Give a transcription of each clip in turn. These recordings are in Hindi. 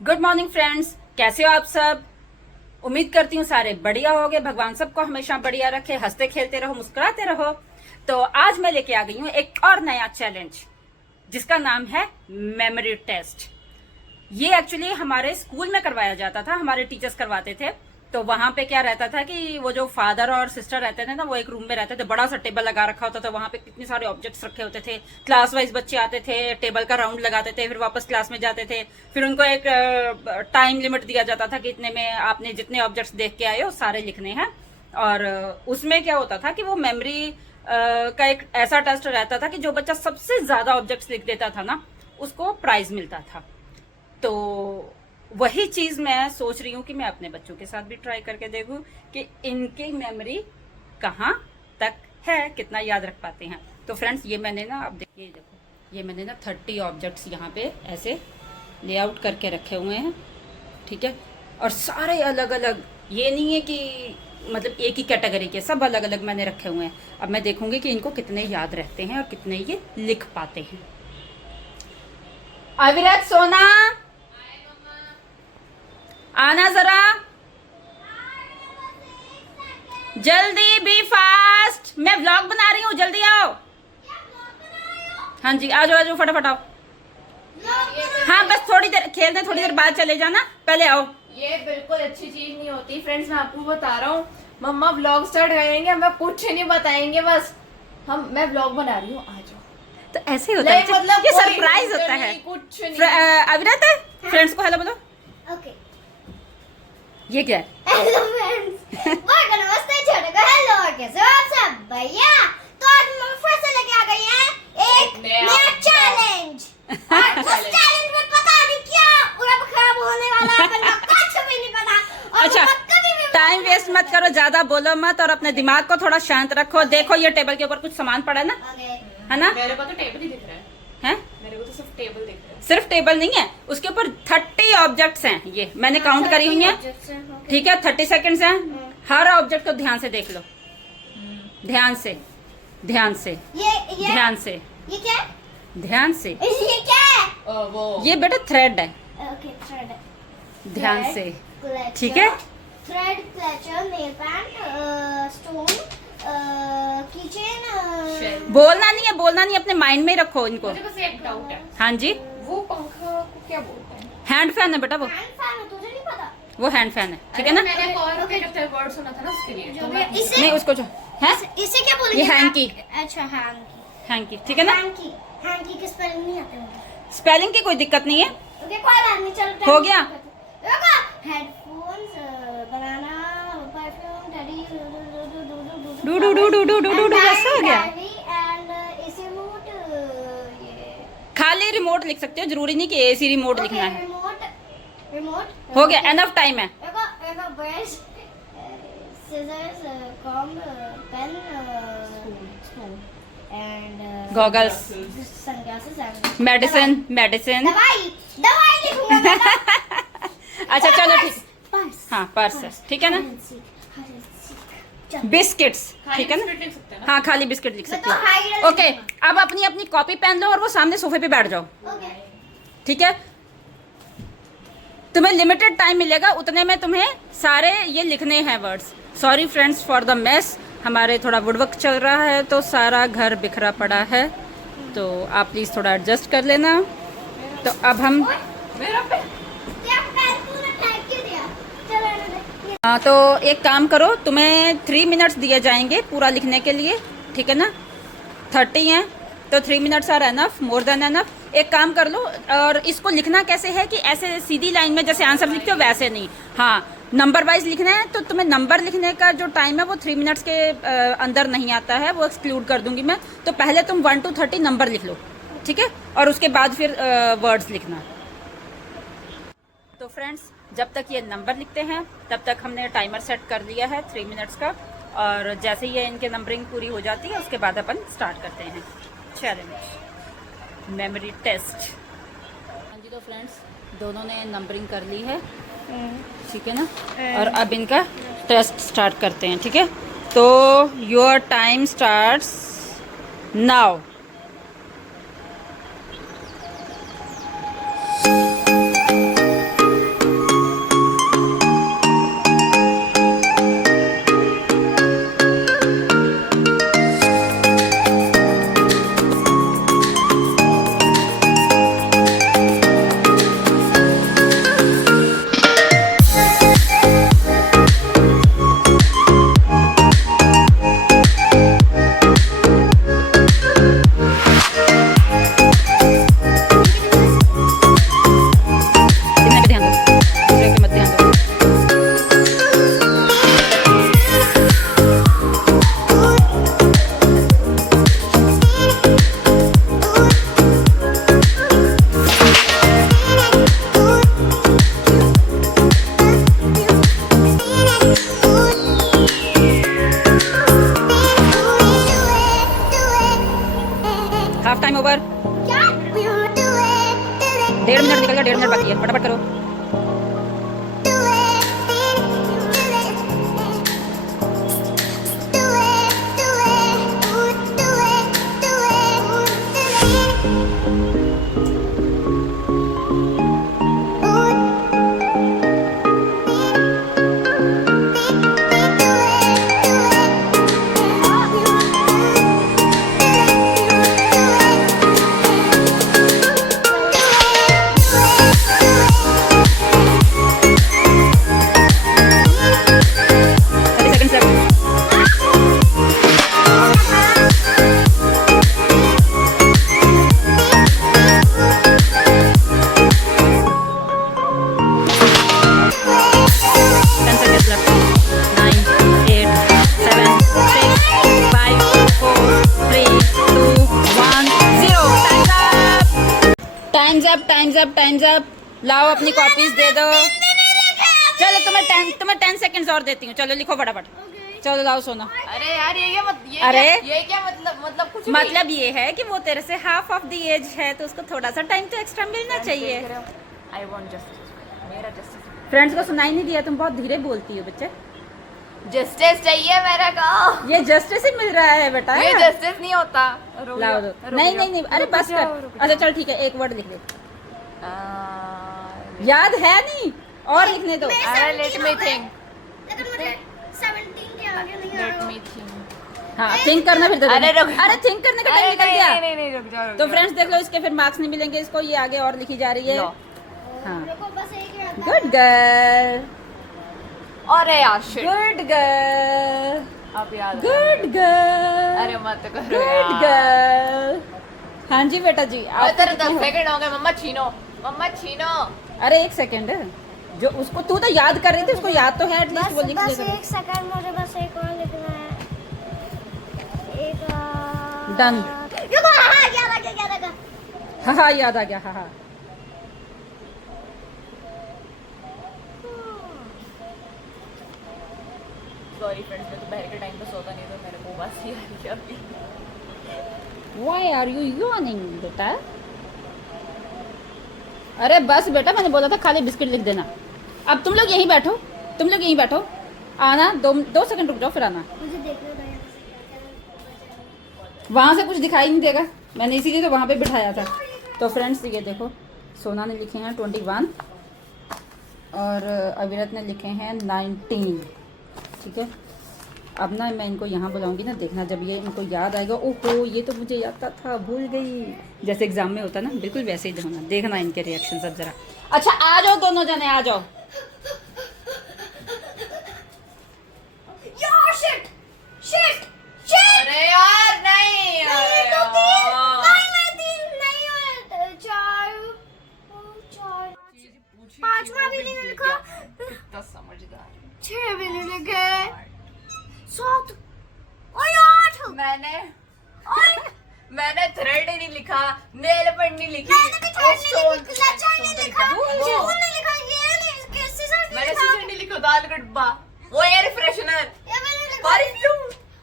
गुड मॉर्निंग फ्रेंड्स, कैसे हो आप सब। उम्मीद करती हूँ सारे बढ़िया होगे। भगवान सबको हमेशा बढ़िया रखे, हंसते खेलते रहो, मुस्कुराते रहो। तो आज मैं लेके आ गई हूँ एक और नया चैलेंज जिसका नाम है मेमोरी टेस्ट। ये एक्चुअली हमारे स्कूल में करवाया जाता था, हमारे टीचर्स करवाते थे। तो वहां पे क्या रहता था कि वो जो फादर और सिस्टर रहते थे ना, वो एक रूम में रहते थे, बड़ा सा टेबल लगा रखा होता था, वहां पे कितने सारे ऑब्जेक्ट्स रखे होते थे। क्लास वाइज बच्चे आते थे, टेबल का राउंड लगाते थे, फिर वापस क्लास में जाते थे। फिर उनको एक टाइम लिमिट दिया जाता था कि इतने में आपने जितने ऑब्जेक्ट्स देख के आए हो सारे लिखने हैं। और उसमें क्या होता था कि वो मेमोरी का एक ऐसा टेस्ट रहता था कि जो बच्चा सबसे ज्यादा ऑब्जेक्ट्स लिख देता था ना, उसको प्राइज मिलता था। तो वही चीज मैं सोच रही हूँ कि मैं अपने बच्चों के साथ भी ट्राई करके देखूं कि इनकी मेमोरी कहाँ तक है, कितना याद रख पाते हैं। तो फ्रेंड्स, ये मैंने ना, अब देखिए, देखो, ये मैंने ना 30 ऑब्जेक्ट्स यहाँ पे ऐसे लेआउट करके रखे हुए हैं, ठीक है। और सारे अलग अलग, ये नहीं है कि मतलब एक ही कैटेगरी के, सब अलग अलग मैंने रखे हुए हैं। अब मैं देखूंगी कि इनको कितने याद रहते हैं और कितने ये लिख पाते हैं। अविरत, सोना, आना जरा जल्दी, बी फास्ट, मैं व्लॉग बना रही हूँ, जल्दी आओ। हाँ जी, आ जाओ आ जाओ, फटाफट आओ। हाँ, बस थोड़ी देर खेलने, थोड़ी देर बाद चले जाना, पहले आओ। ये बिल्कुल अच्छी चीज नहीं होती फ्रेंड्स, मैं आपको बता रहा हूँ। मम्मा व्लॉग स्टार्ट करेंगे, हमें कुछ नहीं बताएंगे, बस मैं व्लॉग बना रही हूँ, आ जाओ। तो ऐसे होता है, मतलब ये सरप्राइज होता है। कुछ नहीं। अविरत, फ्रेंड्स को हेलो बोलो। ओके। ये क्या है? हेलो फ्रेंड्स, नमस्ते, छोटे को हेलो, कैसे हो आप सब भैया। तो आज हम फिर से लेके आ गई हैं एक नया चैलेंज। और उस चैलेंज में पता नहीं क्या पूरा खराब होने वाला है, अपन को कुछ भी नहीं पता। और अच्छा, कभी भी टाइम वेस्ट मत करो, ज्यादा बोलो मत और अपने दिमाग को थोड़ा शांत रखो। देखो, ये टेबल के ऊपर कुछ सामान पड़ा है ना, है ना? मेरे को तो टेबल ही दिख रहा है। हैं? मेरे को तो सिर्फ टेबल दिख रहा है। सिर्फ टेबल नहीं है, उसके ऊपर 30 ऑब्जेक्ट्स हैं। ये मैंने काउंट करी हुई है, ठीक है। 30 सेकंड्स हैं। हर ऑब्जेक्ट को ध्यान से देख लो, ध्यान से, ध्यान से, ये ध्यान से, ये क्या है? ध्यान से। ये क्या है? वो ये बेटा थ्रेड है, ओके, थ्रेड। ध्यान से, ठीक है। Thread, clutcher, nail paint, stone, keychain. बोलना नहीं है, बोलना नहीं, अपने माइंड में ही रखो इनको। मुझे बस एक डाउट है, हाँ जी, वो पंखा को क्या बोलते हैं? हैंड फैन है बेटा वो हैंड फैन है, तुझे नहीं पता? वो हैंड फैन है, ठीक है ना? मैंने एक और क्या वर्ड सुना था ना उसके लिए, जो तो भी मैं इसे नहीं, उसको जो है इसे क्या बोलेंगे? ये हैंकी। अच्छा, हैंकी। हैंकी, ठीक है ना? हैंकी, हैंकी की स्पेलिंग नहीं आती मुझे। स्पेलिंग की कोई दिक्कत नहीं है। ओके, कोई बात नहीं, चल। हो गया? देखो, headphones, banana, perfume, teddy, do do do do do do do do, बस हो गया। एंड इसे रिमोट, ये खाली रिमोट लिख सकते हो, जरूरी नहीं कि एसी रिमोट लिखना है। रिमोट हो गया, एनफ टाइम है। देखो brush, scissors, comb, pen, and goggles, sunglasses and medicine, medicine. दवाई लिखूंगा बेटा। अच्छा चलो, ठीक, पर्स, हाँ पर्स है, ठीक है ना? चल। बिस्किट्स, खाली ठीक है ना? बिस्किट लिख सकते हैं ना? हाँ, खाली बिस्किट लिख मैं सकते तो हो। हाइड ओके, अब अपनी अपनी कॉपी पहन लो और वो सामने सोफे पे बैठ जाओ, ओके। ठीक है। तुम्हें लिमिटेड टाइम मिलेगा, उतने में तुम्हें सारे ये लिखने हैं words. Sorry friends for the mess, हमारे थोड़ा वुडवर्क चल रहा है तो सारा घर बिखरा पड़ा है, तो आप प्लीज़ थोड़ा एडजस्ट कर लेना। तो अब हम मेरा पे क्या पेन तूने फेंक क्यों दिया? चलो रहने दे। तो एक काम करो, तुम्हें 3 मिनट्स दिए जाएंगे पूरा लिखने के लिए, ठीक है ना? 30 हैं तो 3 minutes are enough, more than enough. एक काम कर लो, और इसको लिखना कैसे है कि ऐसे सीधी लाइन में जैसे आंसर लिखते हो वैसे नहीं, हाँ नंबर वाइज लिखना है। तो तुम्हें नंबर लिखने का जो टाइम है वो 3 मिनट्स के अंदर नहीं आता है, वो एक्सक्लूड कर दूंगी मैं। तो पहले तुम 1 to 30 नंबर लिख लो, ठीक है, और उसके बाद फिर वर्ड्स लिखना। तो फ्रेंड्स, जब तक ये नंबर लिखते हैं तब तक हमने टाइमर सेट कर लिया है 3 मिनट्स का, और जैसे ही ये इनके नंबरिंग पूरी हो जाती है उसके बाद अपन स्टार्ट करते हैं चैलेंज, मेमोरी टेस्ट। हाँ जी, तो फ्रेंड्स दोनों ने नंबरिंग कर ली है, ठीक है ना? और अब इनका टेस्ट स्टार्ट करते हैं, ठीक है? तो your time starts now. Times up. लाओ अपनी कॉपीज दे दो। चलो तुम्हें 10 सेकंड्स और देती हूँ। चलो लिखो फटाफट। चलो लाओ सोना। अरे यार ये क्या मतलब कुछ मतलब ये है कि वो तेरे से हाफ ऑफ द एज है तो उसको थोड़ा सा टाइम तो एक्स्ट्रा मिलना चाहिए। आई वांट जस्टिस, मेरा जस्टिस। फ्रेंड्स को सुनाई नहीं दिया, तुम बहुत धीरे बोलती हो बच्चे। जस्टिस चाहिए मेरे को। ये जस्टिस ही मिल रहा है बेटा। ये जस्टिस नहीं होता। लाओ दो। नहीं अरे बस कर। अच्छा चल ठीक है, एक वर्ड लिख दे। याद है नहीं और लिखने दो। Let me think. लेकिन मुझे 17 के आगे नहीं आ लेट रहा। Me think. हाँ थिंक करना फिर। अरे रुक। अरे थिंक करने का टाइम निकल गया। नहीं रुक जाओ। तो फ्रेंड्स देख लो, इसके फिर मार्क्स नहीं मिलेंगे इसको। ये आगे और लिखी जा रही है। हाँ देखो बस एक ही आता है। गुड गर्ल, अरे यार शिट। गुड गर्ल, अब याद गुड गर्ल, अरे मत करो गुड यार। गर्ल। हाँ जी बेटा जी। आप तेरे 10 सेकंड हो गए। मम्मा छीनो। अरे एक सेकंड, जो उसको तू तो याद कर रही थी, उसको याद तो है एटलीस्ट, वो लिख बस ले। एक सेकंड, मुझे बस एक और लिखना है। एक Done. रुको। हाँ याद आ गया। हाँ याद आ गया। हाँ सॉरी फ्रेंड्स, मैं दोपहर के टाइम पे सोता नहीं तो मेरे को बस ही आ रही है अभी। Why are you yawning बेटा? अरे बस बेटा, मैंने बोला था खाली बिस्किट लिख देना। अब तुम लोग यहीं बैठो। आना 2 सेकंड रुक जाओ फिर आना। मुझे देखना था यार। वहाँ से कुछ दिखाई नहीं देगा, मैंने इसीलिए तो वहाँ पे बिठाया था। तो फ्रेंड्स ये देखो, सोना ने लिखे हैं 21 और अविरत ने लिखे हैं 19। ठीक है, अब ना मैं इनको यहाँ बुलाऊंगी ना, देखना जब ये इनको याद आएगा, ओहो ये तो मुझे याद था, भूल गई। जैसे एग्जाम में होता ना, बिल्कुल वैसे ही होना। देखना इनके रिएक्शन सब जरा। अच्छा आ जाओ दोनों जने, आ जाओ। यार शिट। अरे यार नहीं नहीं तो 3 नहीं और 4 5वां भी नहीं लिखा। कितना समझदार। 6 भी नहीं लिखे। 7 और 8 मैंने थ्रेड ही नहीं लिखा, नेल पेंट नहीं लिखी, मैंने भी थर्ड और नहीं लिखा, लेक्चर नहीं लिखा, वो। स्कूल नहीं लिखा, ये नहीं, सीजर मैंने नहीं लिखा, सीजर नहीं लिखा, दाल गड्ढा, वो एयर फ्रेशनर, ये मैंने लिखा, परफ्यूम,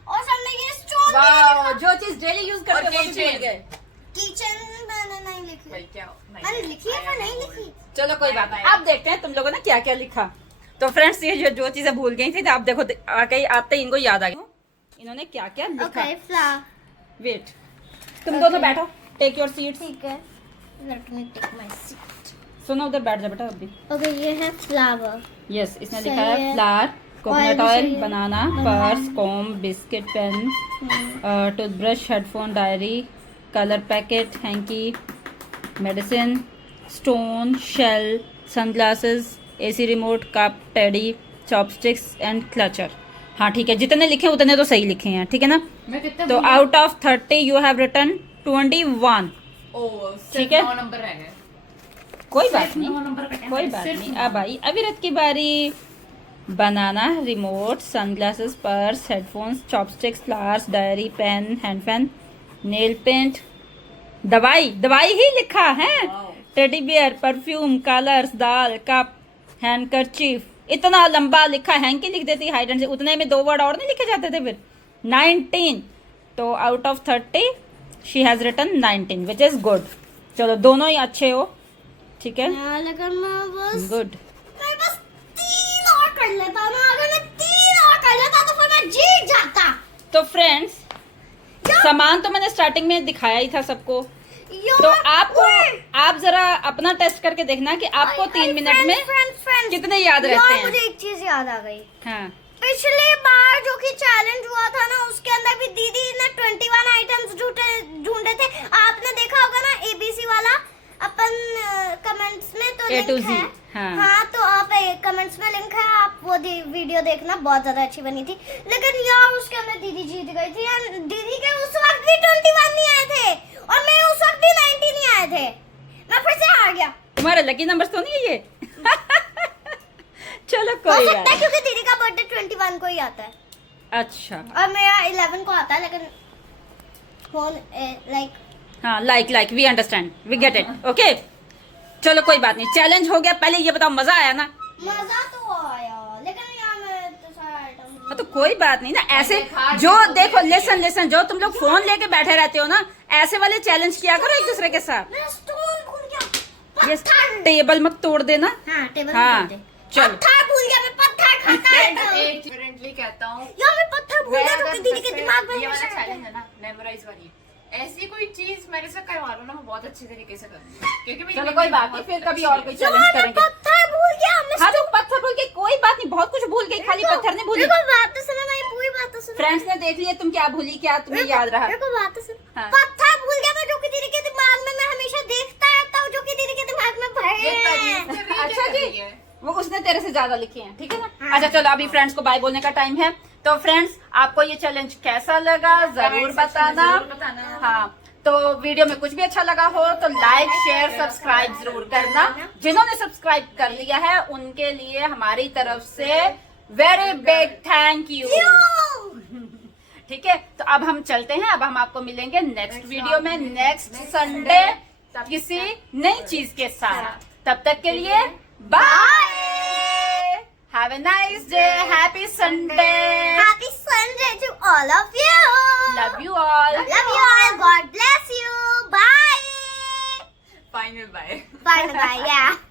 और सबने ये स्टोन नहीं वाह, लिखा। जो चीज डेली यूज करते हैं वो भी भूल गए। किचन मैंने नहीं लिखी। भाई क्या मैंने लिखी है पर नहीं लिखी। चलो कोई बात नहीं, अब देखते हैं तुम लोगों ने क्या क्या लिखा। तो फ्रेंड्स ये जो चीजें भूल गई थी, तो आप देखो आते ही इनको याद आ गया इन्होंने क्या क्या लिखा। Okay flower. वेट, तुम दोनों बैठो, टेक योर सीट्स। ठीक है, let me take my seat. सुनो उधर बैठ जा बेटा अभी। ओके ये है फ्लावर। यस, इसने सही लिखा है है। फ्लावर, कोकोनट भी ऑयल, सही है। Banana, banana. Purse, comb, biscuit, pen, toothbrush, headphone, diary, colour packet, hanky, medicine, stone, shell, sunglasses, AC remote, cup, teddy, chopsticks and clutcher. हाँ ठीक है, जितने लिखे उतने तो सही लिखे हैं, ठीक है ना। मैं कितने तो out of 30 you have written 21। ठीक है, नंबर रह गए। कोई बात नहीं। अब आई अविरत की बारी। Banana, remote, sunglasses, purse, headphones, chopsticks, flowers, diary, pen, hand fan, nail paint, दवाई ही लिखा है। टेडी बियर, परफ्यूम, कलर्स, दाल, कप, हैंडकरचीफ। इतना लंबा लिखा, हैंकी लिख देती हाइड एंड से, उतने में 2 वर्ड और नहीं लिखे जाते थे फिर। 19, तो out of 30 she has written 19 which is good. चलो दोनों ही अच्छे हो। ठीक है, लेकिन मैं बस गुड। मैं बस 3 और कर लेता ना, अगर मैं 3 और कर लेता तो फिर मैं जीत जाता। तो फ्रेंड्स, सामान तो मैंने स्टार्टिंग में दिखाया ही था सबको, तो आप जरा अपना टेस्ट करके देखना कि आपको 3 मिनट में कितने याद रहते हैं। मुझे एक चीज याद आ गई। हाँ, पिछली बार जो कि चैलेंज हुआ था ना, उसके अंदर भी दीदी ने 21 आइटम्स ढूंढे थे। आपने देखा होगा ना ABC वाला, अपन कमेंट्स में तो A to लिंक Z, है। हाँ। तो आप कमेंट्स में लिंक है, आप वो वीडियो देखना, बहुत ज्यादा अच्छी बनी थी। लेकिन यार उसके अंदर दीदी जीत गई थी यार। दीदी के उस वक्त भी 21 नहीं आए थे और मैं उस वक्त भी 90 नहीं आए थे। मैं फिर से हार गया। तुम्हारे लकी नंबर्स तो नहीं है ये? चलो हो कोई सकता है बात। क्योंकि दीदी का बर्थडे 21 को ही आता है अच्छा, और मेरा 11 को आता है। लेकिन लाइक हाँ, like we understand, we get it, okay. चलो कोई बात नहीं, चैलेंज हो गया। पहले ये बताओ, मजा आया ना? मजा तो आया, लेकिन यार मैं तो सारा आइटम हाँ, तो कोई बात नहीं ना। ऐसे जो देखो, लिसन, जो तुम लोग फोन लेके बैठे रहते हो ना, ऐसे वाले चैलेंज किया करो एक दूसरे के साथ। मैं स्टोन भूल गया। ये टेबल मत तोड़ देना। हाँ, टेबल हाँ, पे चलो। पत्थर भूल गया मैं। पत्थर खाता है फ्रेंडली कहता हूँ, यार मैं पत्थर भूल गया क्योंकि दीदी के दिमाग में ये वाला हमेशा चैलेंज है ना, मेमोराइज वाली, ऐसी कोई चीज मेरे से करवा लो ना, मैं बहुत अच्छे तरीके से करूँगी, क्योंकि मेरी चलो memory कोई बात नहीं, बहुत फिर कभी अच्छी और है। कोई यार चैलेंज मैं करेंगे। पत्थर भूल गया। मैं हाँ, तो पत्थर भूल के कोई बात नहीं, बहुत कुछ भूल गई, खाली पत्थर नहीं भूली। मेरे को बात तो सुनो, मेरी पूरी बात तो सुनो। फ्रेंड्स ने देख लिया तुम क्या भूली, क्या तुम्हें याद रहा। मेरे को बात तो सुनो। हाँ। पत्थर भूल गया मैं, जो कि दीदी के दिमाग में मैं हमेशा देखता रहता हूँ, जो कि दीदी के दिमाग में भरे ये हैं। तारीफ से भी अच्छा क्या जी, करी है? वो उसने तेरे से ज्यादा लिखे हैं, ठीक है ना? हाँ। अच्छा चलो, अभी फ्रेंड्स को बाय बोलने का टाइम है। तो फ्रेंड्स, आपको ये चैलेंज कैसा लगा जरूर Comment section में बताना। जरूर बताना। हाँ, तो वीडियो में कुछ भी अच्छा लगा हो तो लाइक शेयर सब्सक्राइब जरूर करना। जिन्होंने सब्सक्राइब कर लिया है उनके लिए हमारी तरफ से वेरी बिग थैंक यू। ठीक है, तो अब हम चलते हैं। अब हम आपको मिलेंगे नेक्स्ट वीडियो में, नेक्स्ट संडे, किसी नई चीज के साथ। तब तक के लिए bye, have a nice day, happy Sunday, Happy Sunday to all of you. Love you all. Love you all. God bless you. Bye. Final bye. Bye. Yeah.